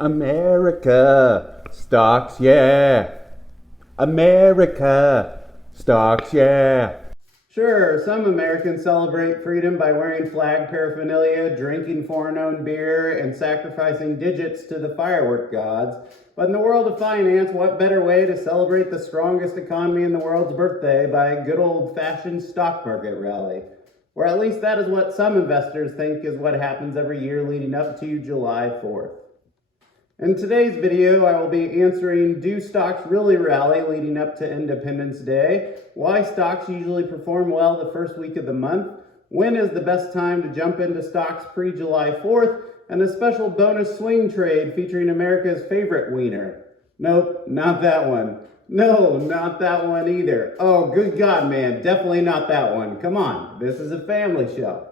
America, stocks, yeah. America, stocks, yeah. Sure, some Americans celebrate freedom by wearing flag paraphernalia, drinking foreign-owned beer, and sacrificing digits to the firework gods. But in the world of finance, what better way to celebrate the strongest economy in the world's birthday by a good old-fashioned stock market rally? Or at least that is what some investors think is what happens every year leading up to July 4th. In today's video, I will be answering, do stocks really rally leading up to Independence Day? Why stocks usually perform well the first week of the month? When is the best time to jump into stocks pre-July 4th? And a special bonus swing trade featuring America's favorite wiener. Nope, not that one. No, not that one either. Oh, good God, man, definitely not that one. Come on, this is a family show.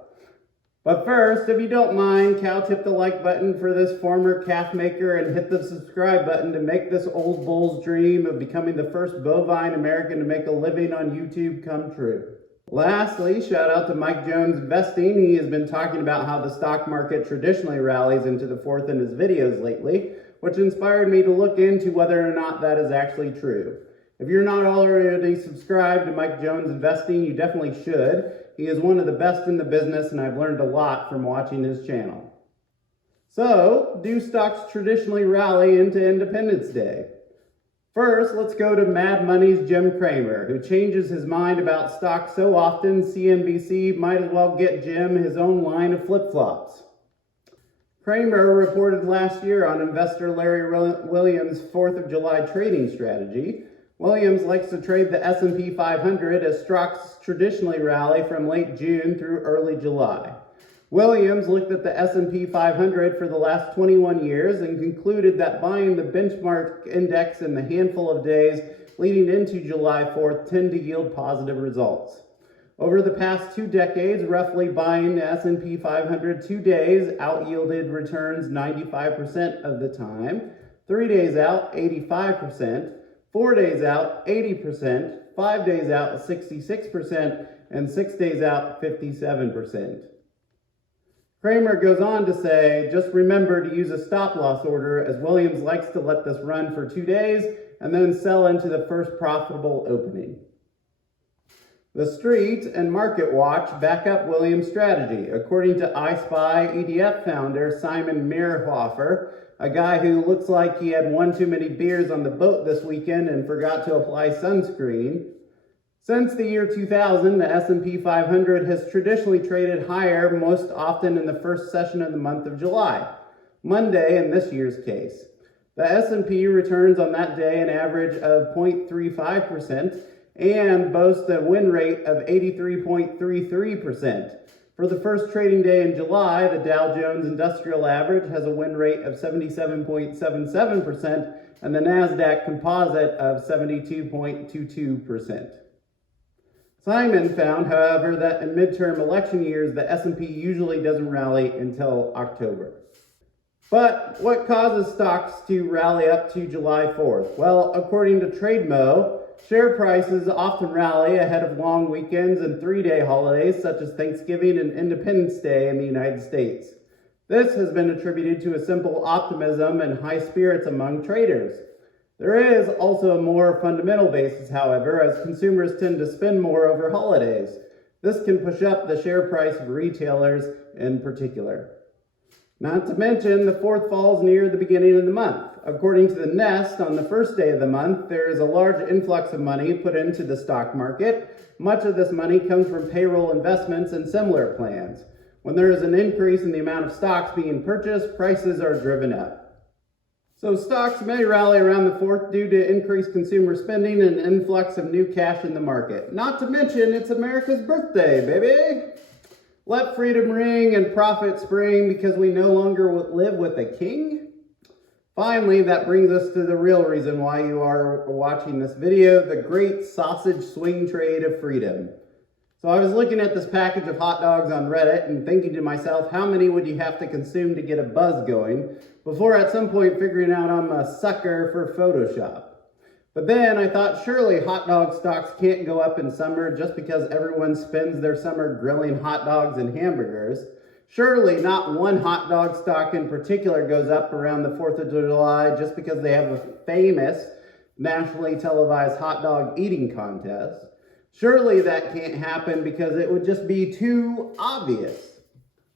But first, if you don't mind, tip the like button for this former calf maker and hit the subscribe button to make this old bull's dream of becoming the first bovine American to make a living on YouTube come true. Lastly, shout out to Mike Jones Investing. He has been talking about how the stock market traditionally rallies into the fourth in his videos lately, which inspired me to look into whether or not that is actually true. If you're not already subscribed to Mike Jones Investing, you definitely should. He is one of the best in the business, and I've learned a lot from watching his channel. So, do stocks traditionally rally into Independence Day? First, let's go to Mad Money's Jim Cramer, who changes his mind about stocks so often CNBC might as well get Jim his own line of flip-flops. Cramer reported last year on investor Larry Williams' 4th of July trading strategy. Williams likes to trade the S&P 500 as stocks traditionally rally from late June through early July. Williams looked at the S&P 500 for the last 21 years and concluded that buying the benchmark index in the handful of days leading into July 4th tend to yield positive results. Over the past 2 decades, roughly buying the S&P 500 2 days out-yielded returns 95% of the time, 3 days out 85%, 4 days out, 80%, 5 days out, 66%, and 6 days out, 57%. Cramer goes on to say, just remember to use a stop-loss order as Williams likes to let this run for 2 days and then sell into the first profitable opening. The Street and Market Watch back up Williams' strategy. According to iSpy EDF founder Simon Meerhofer, a guy who looks like he had one too many beers on the boat this weekend and forgot to apply sunscreen. Since the year 2000, the S&P 500 has traditionally traded higher, most often in the first session of the month of July, Monday in this year's case. The S&P returns on that day an average of 0.35% and boasts a win rate of 83.33%. For the first trading day in July, the Dow Jones Industrial Average has a win rate of 77.77% and the NASDAQ Composite of 72.22%. Simon found, however, that in midterm election years, the S&P usually doesn't rally until October. But what causes stocks to rally up to July 4th? Well, according to TradeMo, share prices often rally ahead of long weekends and 3-day holidays such as Thanksgiving and Independence Day in the United States. This has been attributed to a simple optimism and high spirits among traders. There is also a more fundamental basis, however, as consumers tend to spend more over holidays. This can push up the share price of retailers in particular. Not to mention, the 4th falls near the beginning of the month. According to the Nest, on the first day of the month, there is a large influx of money put into the stock market. Much of this money comes from payroll investments and similar plans. When there is an increase in the amount of stocks being purchased, prices are driven up. So stocks may rally around the 4th due to increased consumer spending and an influx of new cash in the market. Not to mention, it's America's birthday, baby! Let freedom ring and profit spring because we no longer live with a king? Finally, that brings us to the real reason why you are watching this video, the great sausage swing trade of freedom. So I was looking at this package of hot dogs on Reddit and thinking to myself, how many would you have to consume to get a buzz going before at some point figuring out I'm a sucker for Photoshop. But then I thought surely hot dog stocks can't go up in summer just because everyone spends their summer grilling hot dogs and hamburgers. Surely not one hot dog stock in particular goes up around the 4th of July just because they have a famous nationally televised hot dog eating contest. Surely that can't happen because it would just be too obvious.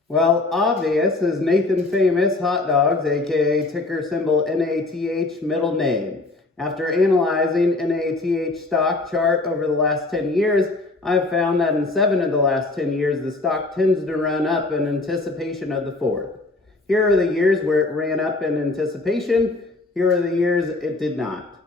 Well, obvious is Nathan Famous Hot Dogs, aka ticker symbol NATH middle name. After analyzing NATH stock chart over the last 10 years, I've found that in 7 of the last 10 years, the stock tends to run up in anticipation of the 4th. Here are the years where it ran up in anticipation. Here are the years it did not.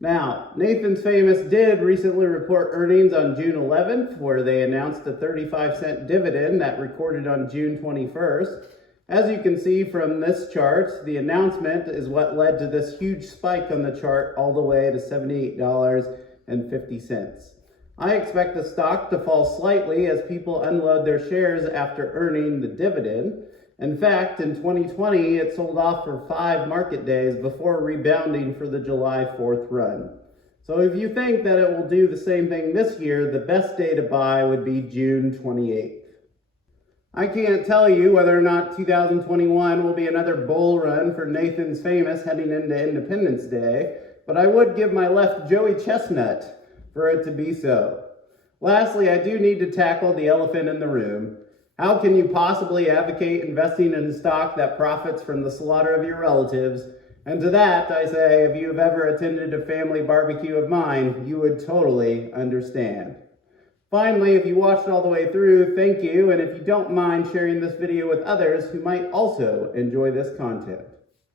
Now, Nathan's Famous did recently report earnings on June 11th, where they announced a 35-cent dividend that recorded on June 21st. As you can see from this chart, the announcement is what led to this huge spike on the chart all the way to $78.50. I expect the stock to fall slightly as people unload their shares after earning the dividend. In fact, in 2020, it sold off for 5 market days before rebounding for the July 4th run. So if you think that it will do the same thing this year, the best day to buy would be June 28th. I can't tell you whether or not 2021 will be another bull run for Nathan's Famous heading into Independence Day, but I would give my left Joey Chestnut for it to be so. Lastly, I do need to tackle the elephant in the room. How can you possibly advocate investing in stock that profits from the slaughter of your relatives? And to that, I say, if you have ever attended a family barbecue of mine, you would totally understand. Finally, if you watched all the way through, thank you, and if you don't mind sharing this video with others who might also enjoy this content.